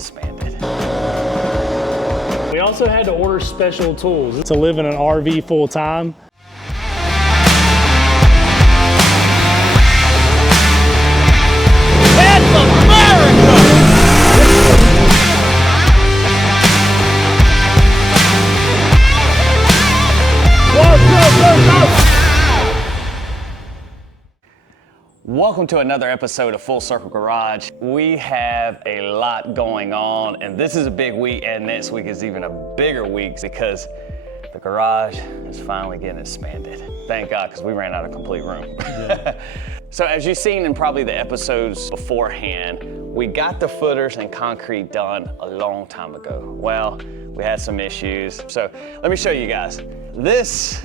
expanded. We also had to order special tools to live in an RV full time. That's America! Welcome to another episode of Full Circle Garage. We have a lot going on, and this is a big week, and next week is even a bigger week because the garage is finally getting expanded. Thank God, because we ran out of complete room. Yeah. So as you've seen in probably the episodes beforehand, we got the footers and concrete done a long time ago. Well, we had some issues. So let me show you guys. This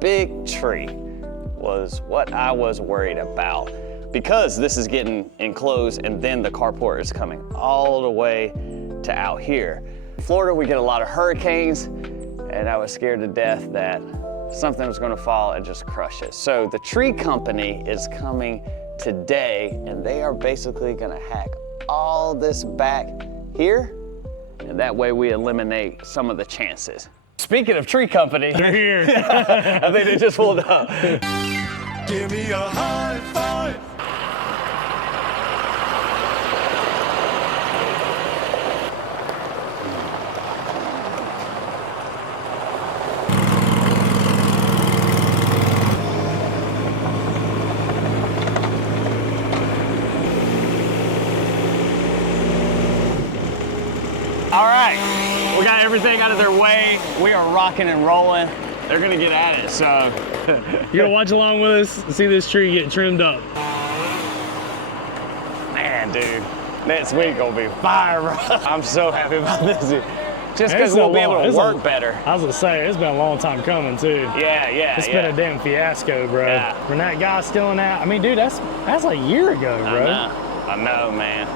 big tree was what I was worried about because this is getting enclosed and then the carport is coming all the way to out here. In Florida, we get a lot of hurricanes, and I was scared to death that something was gonna fall and just crush it. So the tree company is coming today, and they are basically gonna hack all this back here, and that way we eliminate some of the chances. Speaking of tree company, They're here. I think they just pulled up. Give me a high five. All right, we got everything out of their way. We are rocking and rolling. They're gonna get at it, so. You're gonna watch along with us and see this tree get trimmed up. Man, dude, next week gonna be fire, bro. I'm so happy about this. Just because we'll be able to work better. I was gonna say, it's been a long time coming too. Yeah. It's been a damn fiasco, bro. Yeah. When that guy's still in that, I mean, dude, that's like a year ago, bro. I know, man.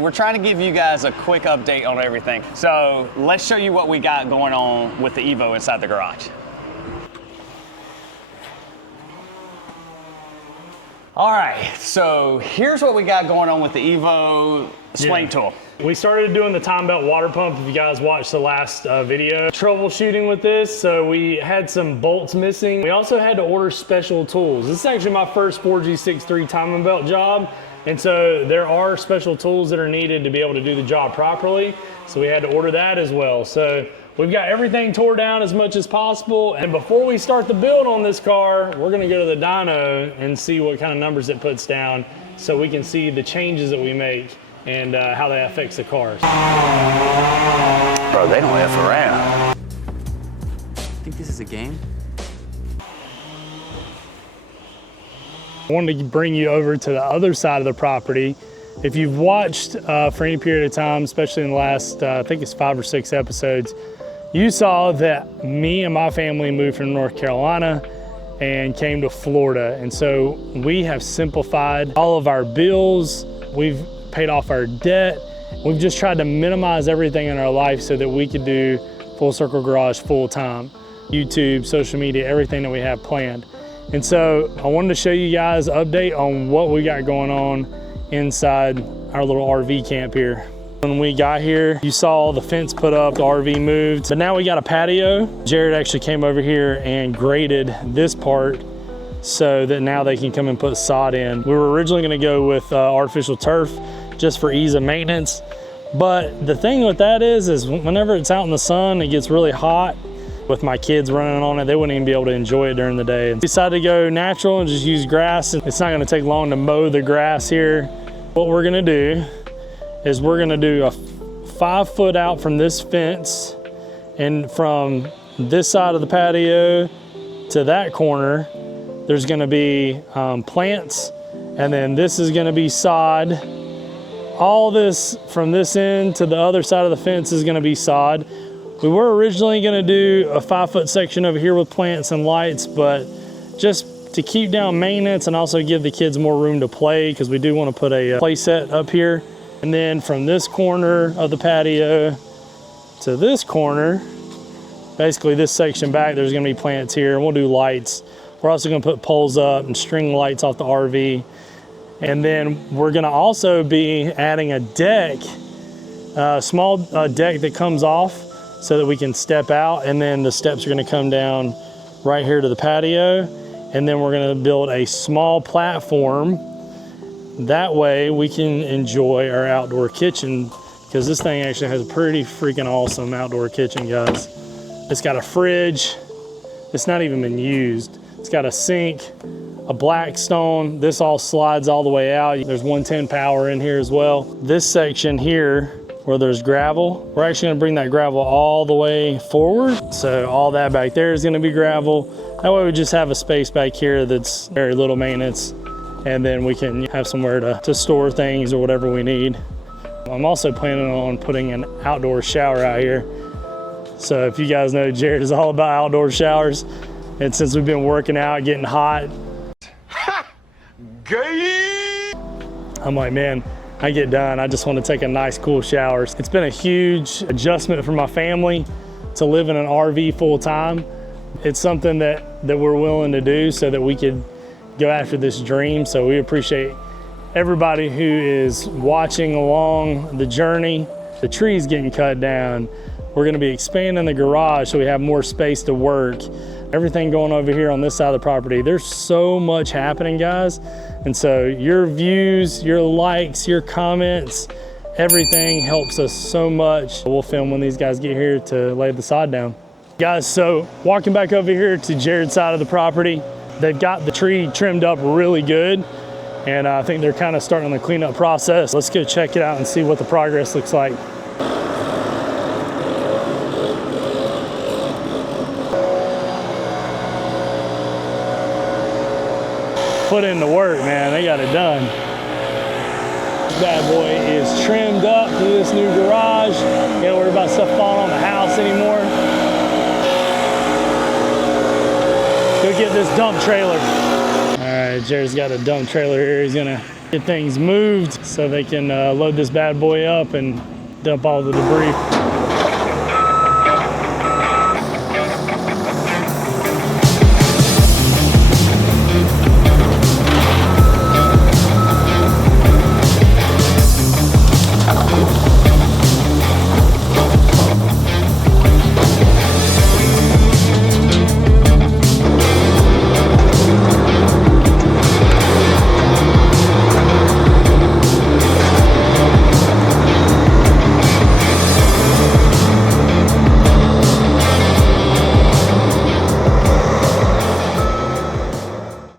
We're trying to give you guys a quick update on everything. So let's show you what we got going on with the Evo inside the garage. All right, so here's what we got going on with the Evo swing tool. We started doing the time belt water pump, if you guys watched the last video. Troubleshooting with this, so we had some bolts missing. We also had to order special tools. This is actually my first 4G63 timing belt job. And so there are special tools that are needed to be able to do the job properly. So we had to order that as well. So we've got everything tore down as much as possible. And before we start the build on this car, we're gonna go to the dyno and see what kind of numbers it puts down so we can see the changes that we make and how that affects the cars. Bro, they don't F around. Think this is a game? I wanted to bring you over to the other side of the property. If you've watched for any period of time, especially in the last, I think it's 5 or 6 episodes, you saw that me and my family moved from North Carolina and came to Florida. And so we have simplified all of our bills. We've paid off our debt. We've just tried to minimize everything in our life so that we could do Full Circle Garage full time. YouTube, social media, everything that we have planned. And so I wanted to show you guys an update on what we got going on inside our little RV camp here. When we got here, you saw the fence put up, the RV moved, but now we got a patio. Jared actually came over here and graded this part so that now they can come and put sod in. We were originally gonna go with artificial turf just for ease of maintenance. But the thing with that is whenever it's out in the sun, it gets really hot. With my kids running on it, they wouldn't even be able to enjoy it during the day. And decided to go natural and just use grass. It's not gonna take long to mow the grass here. What we're gonna do is we're gonna do a 5 foot out from this fence, and from this side of the patio to that corner, there's gonna be plants, and then this is gonna be sod. All this from this end to the other side of the fence is gonna be sod. We were originally gonna do a 5 foot section over here with plants and lights, but just to keep down maintenance and also give the kids more room to play, because we do want to put a play set up here. And then from this corner of the patio to this corner, basically this section back, there's going to be plants here, and we'll do lights. We're also going to put poles up and string lights off the RV. And then we're going to also be adding a deck, a small deck that comes off so that we can step out, and then the steps are going to come down right here to the patio. And then we're going to build a small platform. That way we can enjoy our outdoor kitchen, because this thing actually has a pretty freaking awesome outdoor kitchen, guys. It's got a fridge. It's not even been used. It's got a sink, a Blackstone. This all slides all the way out. There's 110 power in here as well. This section here where there's gravel, we're actually gonna bring that gravel all the way forward. So all that back there is gonna be gravel. That way we just have a space back here that's very little maintenance, and then we can have somewhere to store things or whatever we need. I'm also planning on putting an outdoor shower out here. So if you guys know, Jared is all about outdoor showers. And since we've been working out, getting hot, I'm like, man, I get done, I just want to take a nice cool shower. It's been a huge adjustment for my family to live in an RV full time. It's something that we're willing to do so that we could go after this dream. So we appreciate everybody who is watching along the journey. The tree's getting cut down. We're gonna be expanding the garage so we have more space to work. Everything going over here on this side of the property. There's so much happening, guys. And so your views, your likes, your comments, everything helps us so much. We'll film when these guys get here to lay the sod down. Guys, so walking back over here to Jared's side of the property, they've got the tree trimmed up really good. And I think they're kind of starting the cleanup process. Let's go check it out and see what the progress looks like. Put in the work, man. They got it done. This bad boy is trimmed up to this new garage. Can't worry about stuff falling on the house anymore. Go get this dump trailer. All right, Jared's got a dump trailer here. He's gonna get things moved so they can load this bad boy up and dump all the debris.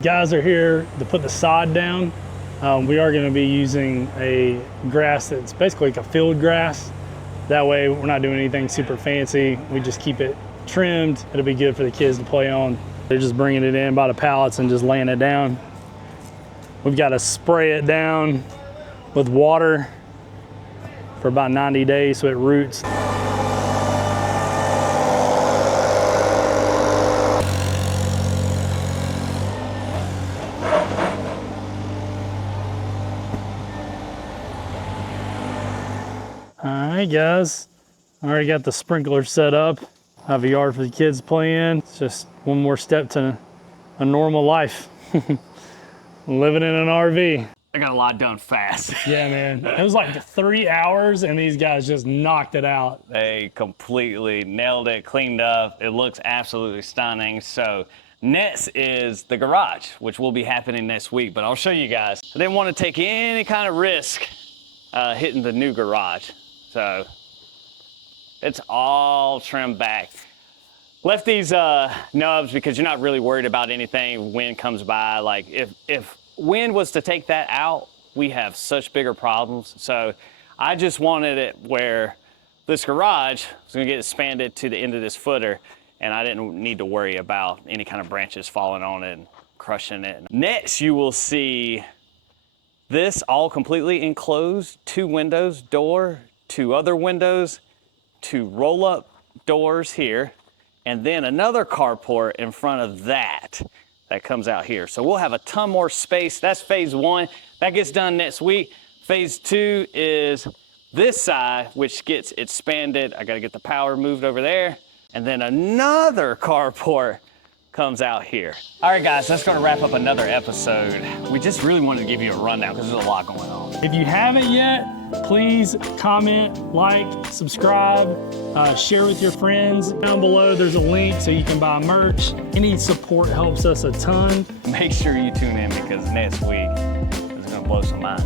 Guys are here to put the sod down. We are going to be using a grass that's basically like a field grass. That way we're not doing anything super fancy. We just keep it trimmed. It'll be good for the kids to play on. They're just bringing it in by the pallets and just laying it down. We've got to spray it down with water for about 90 days so it roots. All right, guys, I already got the sprinkler set up. I have a yard for the kids to play in. It's just one more step to a normal life. Living in an RV. I got a lot done fast. Yeah, man. It was like 3 hours and these guys just knocked it out. They completely nailed it, cleaned up. It looks absolutely stunning. So next is the garage, which will be happening next week, but I'll show you guys. I didn't want to take any kind of risk hitting the new garage. So it's all trimmed back. Left these nubs because you're not really worried about anything. Wind comes by. Like if wind was to take that out, we have such bigger problems. So I just wanted it where this garage was gonna get expanded to the end of this footer, and I didn't need to worry about any kind of branches falling on it and crushing it. Next, you will see this all completely enclosed, 2 windows, door, 2 other windows, 2 roll-up doors here, and then another carport in front of that. that comes out here. So we'll have a ton more space. That's phase 1. That gets done next week. Phase 2 is this side, which gets expanded. I gotta get the power moved over there. And then another carport comes out here. All right, guys, that's gonna wrap up another episode. We just really wanted to give you a rundown because there's a lot going on. If you haven't yet, please comment, like, subscribe, share with your friends. Down below, there's a link so you can buy merch. Any support helps us a ton. Make sure you tune in because next week is gonna blow some minds.